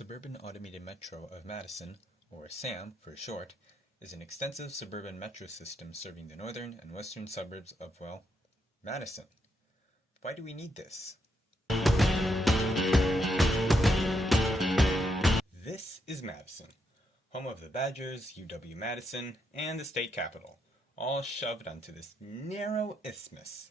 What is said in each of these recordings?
Suburban Automated Metro of Madison, or SAM for short, is an extensive suburban metro system serving the northern and western suburbs of, well, Madison. Why do we need this? This is Madison, home of the Badgers, UW-Madison, and the state capitol, all shoved onto this narrow isthmus.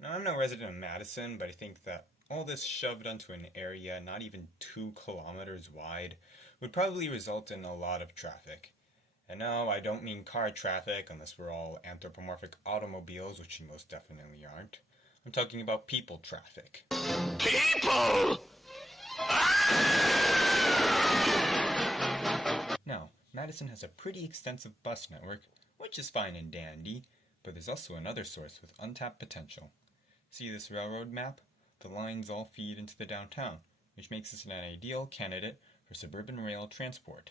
Now, I'm no resident of Madison, but I think that all this shoved onto an area not even 2 kilometers wide would probably result in a lot of traffic. And no, I don't mean car traffic, unless we're all anthropomorphic automobiles, which we most definitely aren't. I'm talking about people traffic. People! Now, Madison has a pretty extensive bus network, which is fine and dandy, but there's also another source with untapped potential. See this railroad map? The lines all feed into the downtown, which makes this an ideal candidate for suburban rail transport.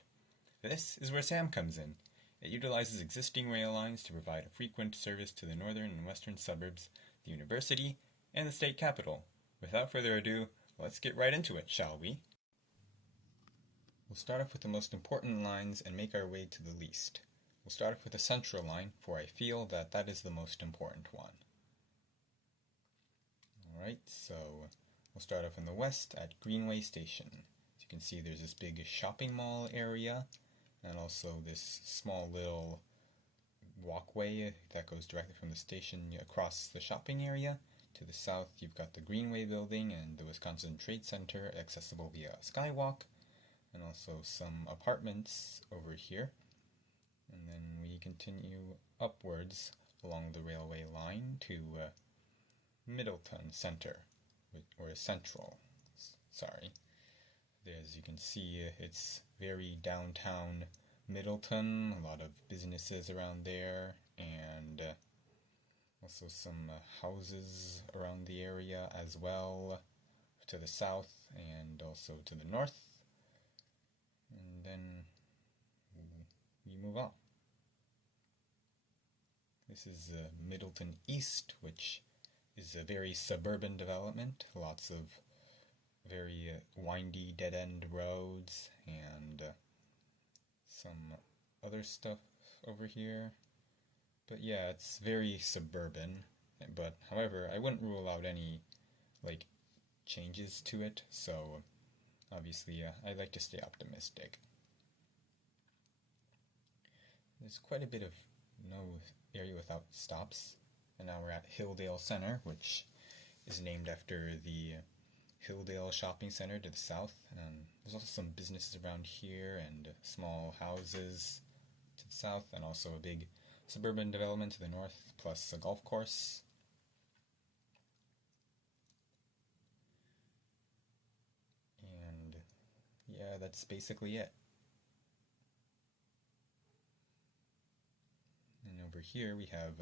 This is where SAM comes in. It utilizes existing rail lines to provide a frequent service to the northern and western suburbs, the university, and the state capitol. Without further ado, let's get right into it, shall we? We'll start off with the most important lines and make our way to the least. We'll start off with the central line, for I feel that that is the most important one. Alright, so we'll start off in the west at Greenway Station. As you can see, there's this big shopping mall area, and also this small little walkway that goes directly from the station across the shopping area. To the south, you've got the Greenway building and the Wisconsin Trade Center, accessible via a skywalk, and also some apartments over here. And then we continue upwards along the railway line to Middleton Center, or Central, sorry. As you can see, it's very downtown Middleton, a lot of businesses around there, and also some houses around the area as well, to the south and also to the north. And then we move on. This is Middleton East, which is a very suburban development, lots of very windy dead-end roads and some other stuff over here. But yeah, it's very suburban, but however, I wouldn't rule out any changes to it, so obviously I like to stay optimistic. There's quite a bit of no area without stops. And now we're at Hilldale Center, which is named after the Hilldale Shopping Center to the south. And there's also some businesses around here and small houses to the south, and also a big suburban development to the north, plus a golf course. And yeah, that's basically it. And over here we have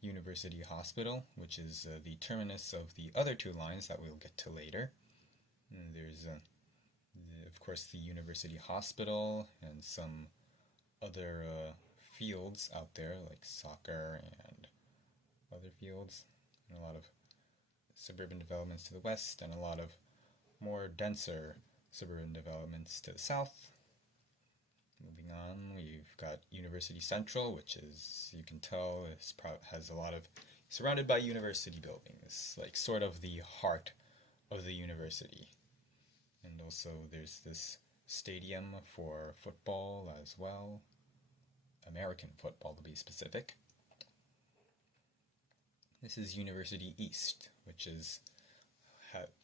University Hospital, which is the terminus of the other 2 lines that we'll get to later. And there's, of course, the University Hospital and some other fields out there, like soccer and other fields, and a lot of suburban developments to the west, and a lot of more denser suburban developments to the south. Moving on, we've got University Central, which is, you can tell, has a lot of, surrounded by university buildings, like sort of the heart of the university. And also there's this stadium for football as well, American football to be specific. This is University East, which is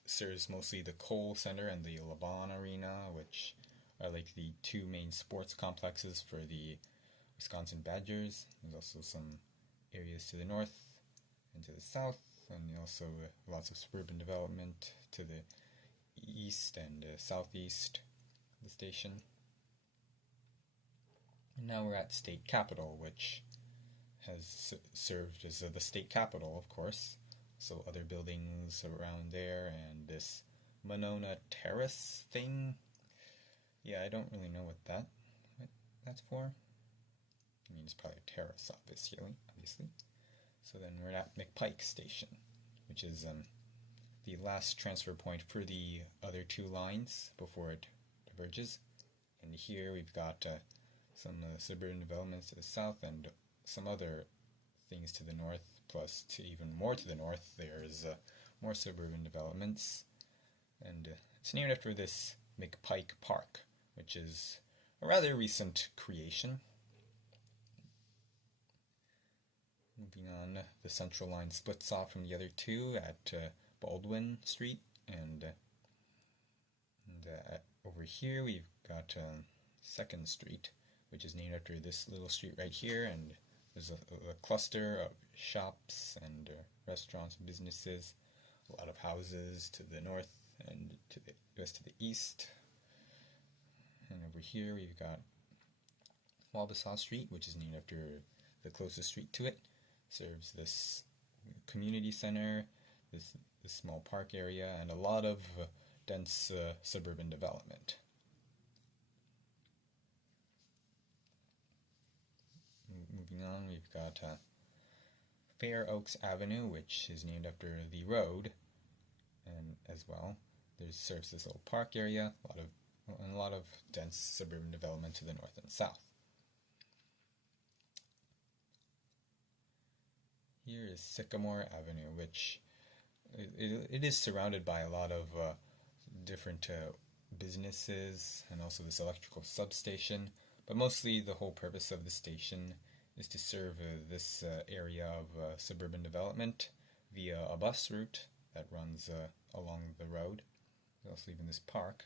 serves mostly the Kohl Center and the LeBron Arena, which are like the 2 main sports complexes for the Wisconsin Badgers. There's also some areas to the north and to the south, and also lots of suburban development to the east and southeast of the station. And now we're at State Capitol, which has served as the state capitol, of course. So other buildings around there, and this Monona Terrace thing. Yeah, I don't really know what that's for. I mean, it's probably a terrace, obviously. So then we're at McPike Station, which is the last transfer point for the other 2 lines before it converges. And here we've got some suburban developments to the south and some other things to the north, plus to even more to the north there's more suburban developments. And it's named after this McPike Park, which is a rather recent creation. Moving on, the Central Line splits off from the other two at Baldwin Street, and over here we've got 2nd Street, which is named after this little street right here, and there's a cluster of shops and restaurants and businesses, a lot of houses to the north and to the west to the east. And over here we've got Wabasha Street, which is named after the closest street to it. Serves this community center, this small park area, and a lot of dense suburban development. Moving on, we've got Fair Oaks Avenue, which is named after the road, and as well, serves this little park area, a lot of dense suburban development to the north and south. Here is Sycamore Avenue, which it is surrounded by a lot of different businesses and also this electrical substation, but mostly the whole purpose of the station is to serve this area of suburban development via a bus route that runs along the road. There's also even this park.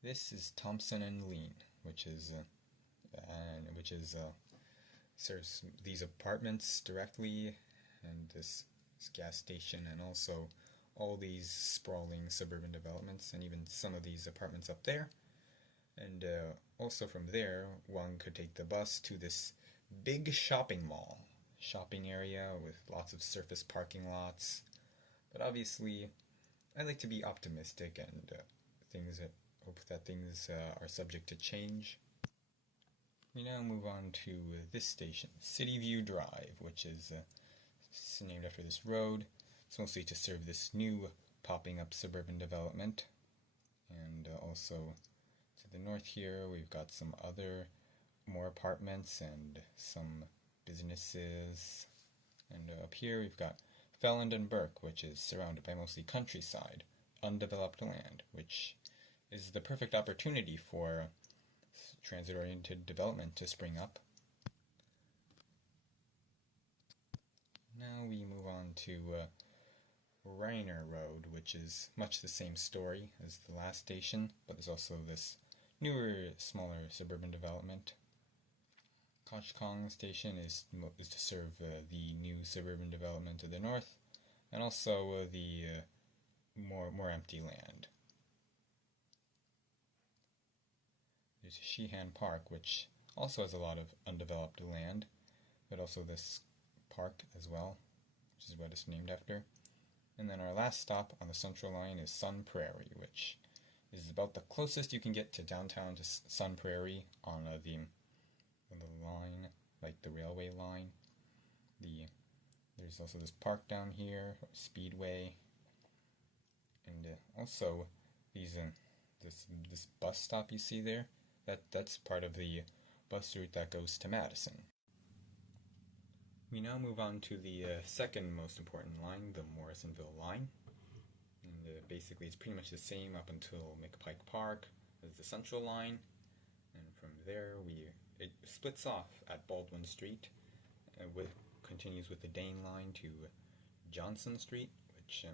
This is Thompson and Lean, which serves these apartments directly, and this gas station, and also all these sprawling suburban developments, and even some of these apartments up there. And also from there, one could take the bus to this big shopping area with lots of surface parking lots. But obviously, I like to be optimistic and hope that things are subject to change. We now move on to this station, City View Drive, which is named after this road. It's mostly to serve this new popping up suburban development. And also to the north here, we've got some more apartments and some businesses. And up here we've got Felland and Burke, which is surrounded by mostly countryside, undeveloped land, which is the perfect opportunity for transit-oriented development to spring up. Now we move on to Reiner Road, which is much the same story as the last station, but there's also this newer, smaller suburban development. Koshkong Station is to serve the new suburban development to the north, and also the more empty land. There's Sheehan Park, which also has a lot of undeveloped land, but also this park as well, which is what it's named after. And then our last stop on the Central Line is Sun Prairie, which is about the closest you can get to downtown to Sun Prairie on the line, like the railway line. There's also this park down here, Speedway, and also this bus stop you see there. That's part of the bus route that goes to Madison. We now move on to the second most important line, the Morrisonville line. And basically it's pretty much the same up until McPike Park as the Central Line. And from there it splits off at Baldwin Street, continues with the Dane Line to Johnson Street, which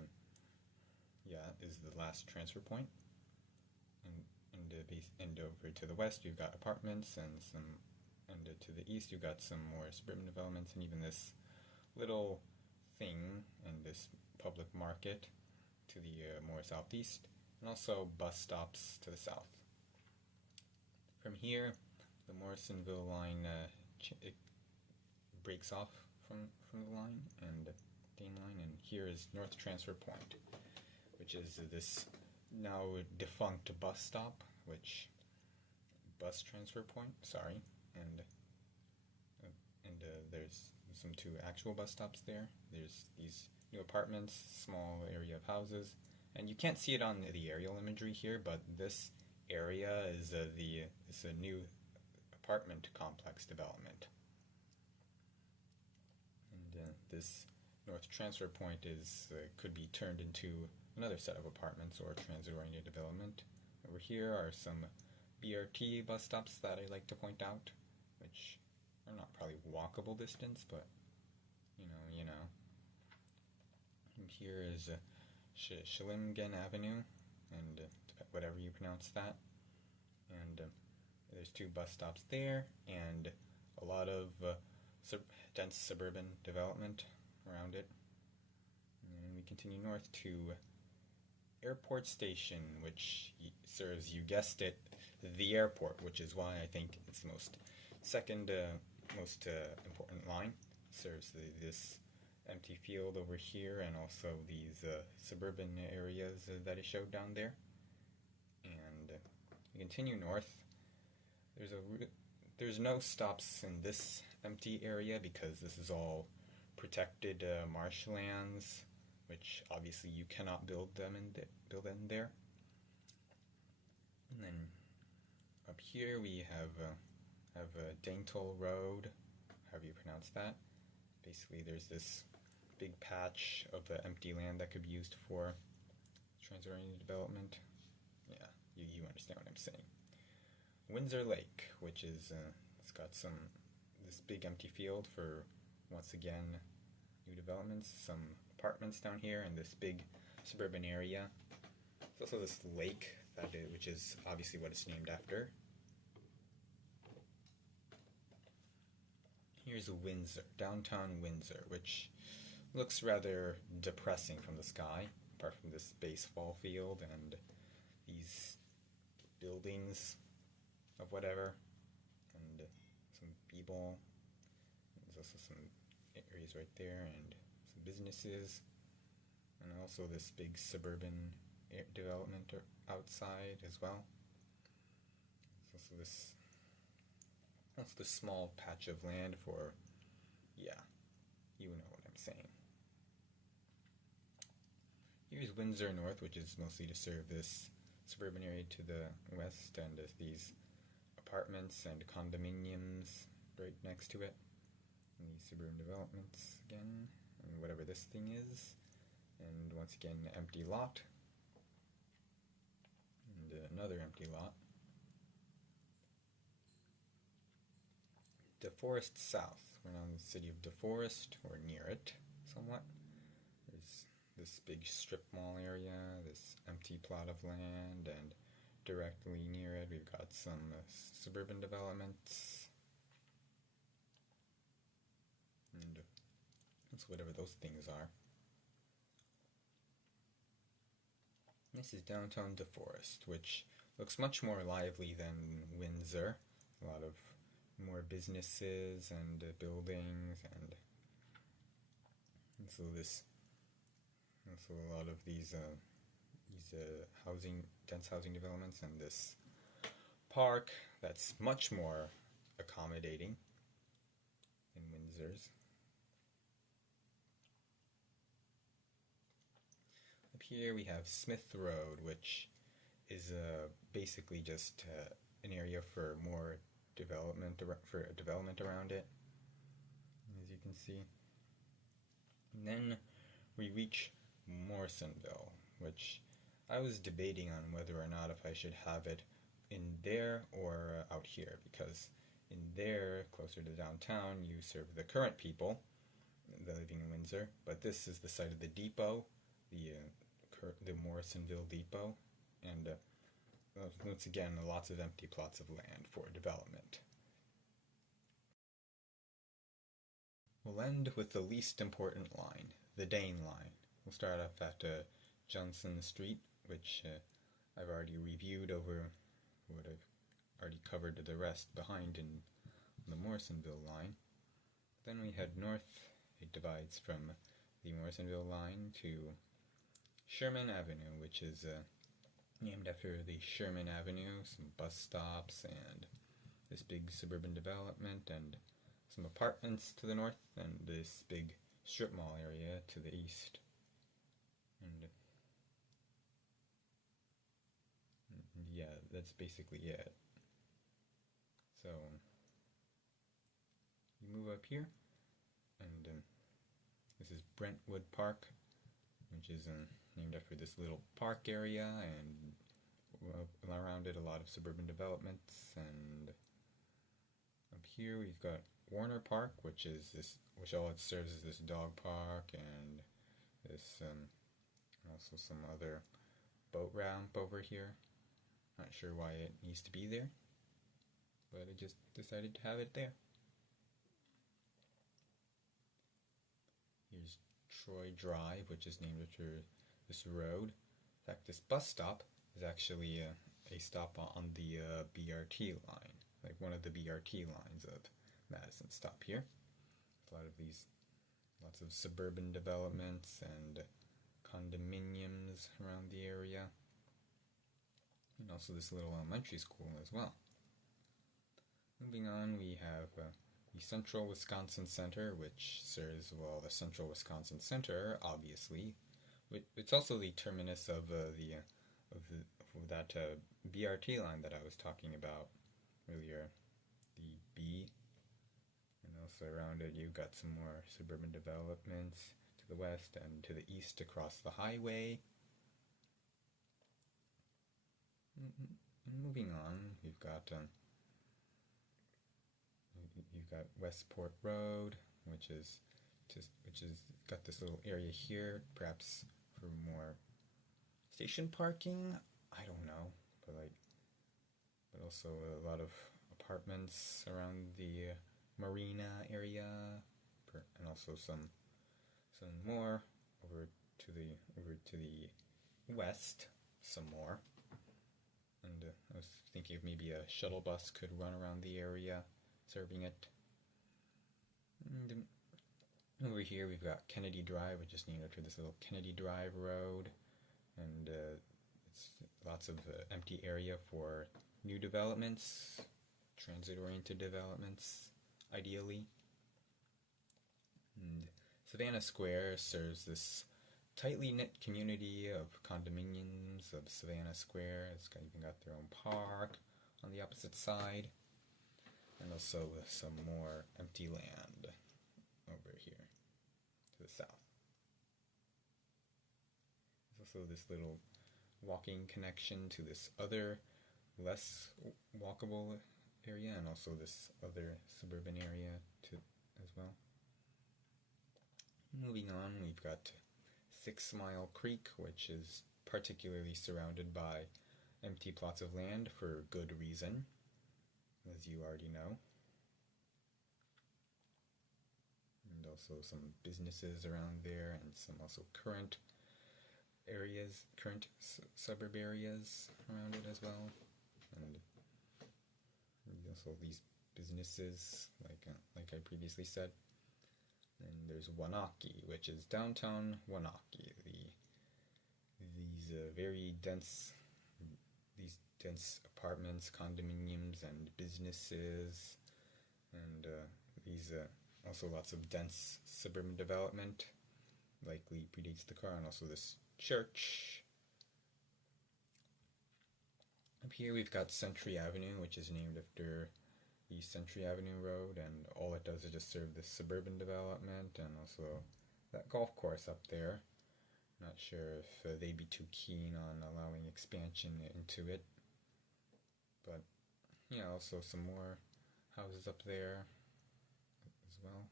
is the last transfer point. And over to the west you've got apartments and to the east you've got some more suburban developments and even this little thing and this public market to the more southeast, and also bus stops to the south. From here, the Morrisonville line it breaks off from the line and Dane Line, and here is North Transfer Point, which is this now defunct bus stop, and there's some 2 actual bus stops there. There's these new apartments, small area of houses, And you can't see it on the aerial imagery here, but this area is a new apartment complex development. And this north transfer point could be turned into another set of apartments or transit-oriented development. Over here are some BRT bus stops that I like to point out, which are not probably walkable distance, but you know. And here is Shilingen Avenue, and whatever you pronounce that. And there's two bus stops there, and a lot of dense suburban development around it. And we continue north to Airport Station, which serves, you guessed it, the airport, which is why I think it's the most important line. It serves this empty field over here, and also these suburban areas that I showed down there. And we continue north. There's no stops in this empty area because this is all protected marshlands, which obviously you cannot build in there. And then up here we have a Daintal Road, however you pronounce that. Basically, there's this big patch of empty land that could be used for transit-oriented development. Yeah, you understand what I'm saying. Windsor Lake, which is it's got this big empty field for, once again, new developments, some apartments down here, and this big suburban area. There's also this lake which is obviously what it's named after. Here's Windsor, downtown Windsor, which looks rather depressing from the sky, apart from this baseball field and these buildings of whatever, and some people. There's also some areas right there, and some businesses, and also this big suburban development outside as well. There's also this small patch of land for, yeah, you know what I'm saying. Here's Windsor North, which is mostly to serve this suburban area to the west, and these apartments and condominiums right next to it. And these suburban developments again, and whatever this thing is. And once again, empty lot. And another empty lot. DeForest South. We're now in the city of DeForest, or near it, somewhat. There's this big strip mall area, this empty plot of land, and directly near it we've got some suburban developments. And that's whatever those things are. This is downtown DeForest, which looks much more lively than Windsor. A lot of more businesses and buildings, and so a lot of these dense housing developments, and this park that's much more accommodating than Windsor's. Up here we have Smith Road, which is basically just an area for more development around it, as you can see. And then we reach Morrisonville, which I was debating on whether or not if I should have it in there or out here, because in there, closer to downtown, you serve the current people living in Windsor, but this is the site of the depot, the Morrisonville depot, and once again, lots of empty plots of land for development. We'll end with the least important line, the Dane line. We'll start off at Johnson Street, which I've already reviewed over what I've already covered the rest behind in the Morrisonville line. Then we head north. It divides from the Morrisonville line to Sherman Avenue, which is named after the Sherman Avenue, some bus stops, and this big suburban development, and some apartments to the north, and this big strip mall area to the east. And And yeah, that's basically it. So you move up here, and this is Brentwood Park, which is named after this little park area, and around it a lot of suburban developments. And up here we've got Warner Park, which all it serves is this dog park, and this also some other boat ramp over here. Not sure why it needs to be there, but I just decided to have it there. Here's Troy Drive, which is named after this road. In fact, this bus stop is actually a stop on the BRT line, like one of the BRT lines of Madison stop here. Lots of suburban developments and condominiums around the area, and also this little elementary school as well. Moving on, we have the Central Wisconsin Center, which serves, well, the Central Wisconsin Center, obviously. It's also the terminus of that BRT line that I was talking about earlier, the B. And also around it, you've got some more suburban developments to the west and to the east across the highway. And moving on, you've got Westport Road, which is got this little area here, perhaps for more station parking. I don't know, but also a lot of apartments around the marina area, and also some more over to the west, some more. And I was thinking if maybe a shuttle bus could run around the area, serving it. And over here we've got Kennedy Drive, which is named after this little Kennedy Drive road, and it's lots of empty area for new developments, transit-oriented developments, ideally. And Savannah Square serves this tightly knit community of condominiums of Savannah Square. It's even got their own park on the opposite side, and also some more empty land over here to the south. There's also this little walking connection to this other less walkable area, and also this other suburban area as well. Moving on, we've got 6 Mile Creek, which is particularly surrounded by empty plots of land for good reason, as you already know. And also some businesses around there, and some also current suburb areas around it as well. And also these businesses, like I previously said. And there's Wanaki, which is downtown Wanaki. These very dense apartments, condominiums, and businesses, and these also lots of dense suburban development, likely predates the car, and also this church. Up here we've got Century Avenue, which is named after the Century Avenue Road, and all it does is just serve this suburban development, and also that golf course up there. Not sure if they'd be too keen on allowing expansion into it, but yeah, also some more houses up there as well,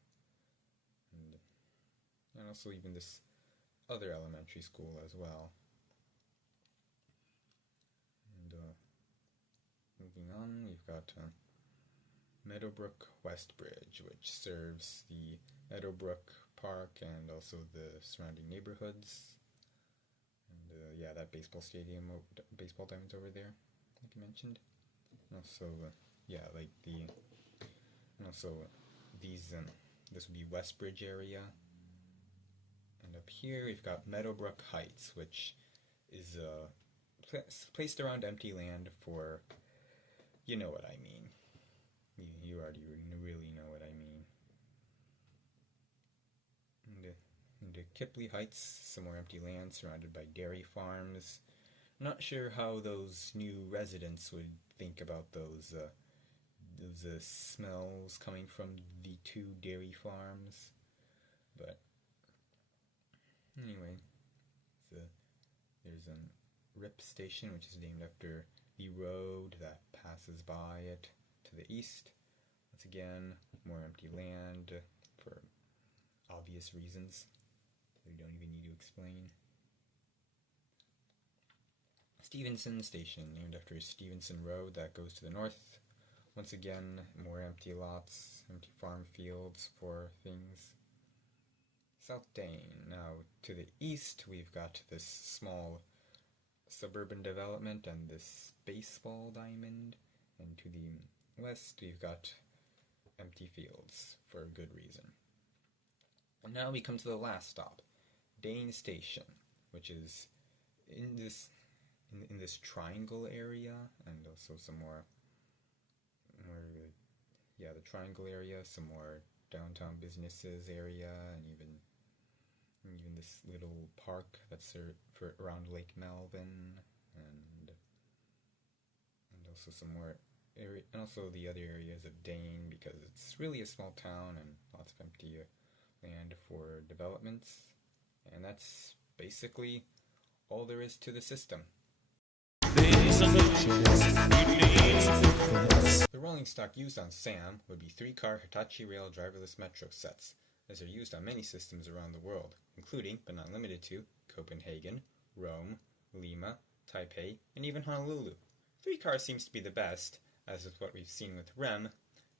and also even this other elementary school as well. And moving on, we've got Meadowbrook West Bridge, which serves the Meadowbrook Park and also the surrounding neighborhoods. And yeah, that baseball diamond's over there, like I mentioned. And also, this would be Westbridge area. And up here we've got Meadowbrook Heights, which is placed around empty land for, you know what I mean. You already really know what I mean. And Kipley Heights, some more empty land surrounded by dairy farms, Not sure how those new residents would think about those smells coming from the two dairy farms, but anyway, there's a RIP station, which is named after the road that passes by it to the east. Once again, more empty land for obvious reasons that we don't even need to explain. Stevenson Station, named after Stevenson Road that goes to the north. Once again, more empty lots, empty farm fields for things. South Dane. Now, to the east, we've got this small suburban development and this baseball diamond. And to the west, we've got empty fields for a good reason. And now we come to the last stop, Dane Station, which is in this triangle area, and also some more the triangle area, some more downtown businesses area, and even this little park that's for around Lake Melvin, and also some more area, and also the other areas of Dane, because it's really a small town and lots of empty land for developments. And that's basically all there is to the system. The rolling stock used on SAM would be 3-car Hitachi Rail driverless metro sets, as are used on many systems around the world, including, but not limited to, Copenhagen, Rome, Lima, Taipei, and even Honolulu. 3 cars seems to be the best, as with what we've seen with REM.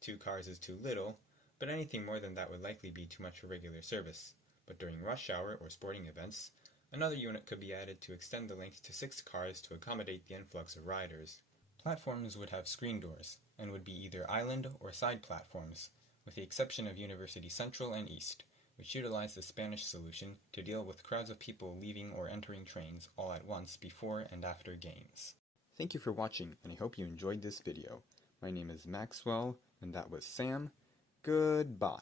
2 cars is too little, but anything more than that would likely be too much for regular service. But during rush hour or sporting events, another unit could be added to extend the length to 6 cars to accommodate the influx of riders. Platforms would have screen doors, and would be either island or side platforms, with the exception of University Central and East, which utilized the Spanish solution to deal with crowds of people leaving or entering trains all at once before and after games. Thank you for watching, and I hope you enjoyed this video. My name is Maxwell, and that was Sam. Goodbye.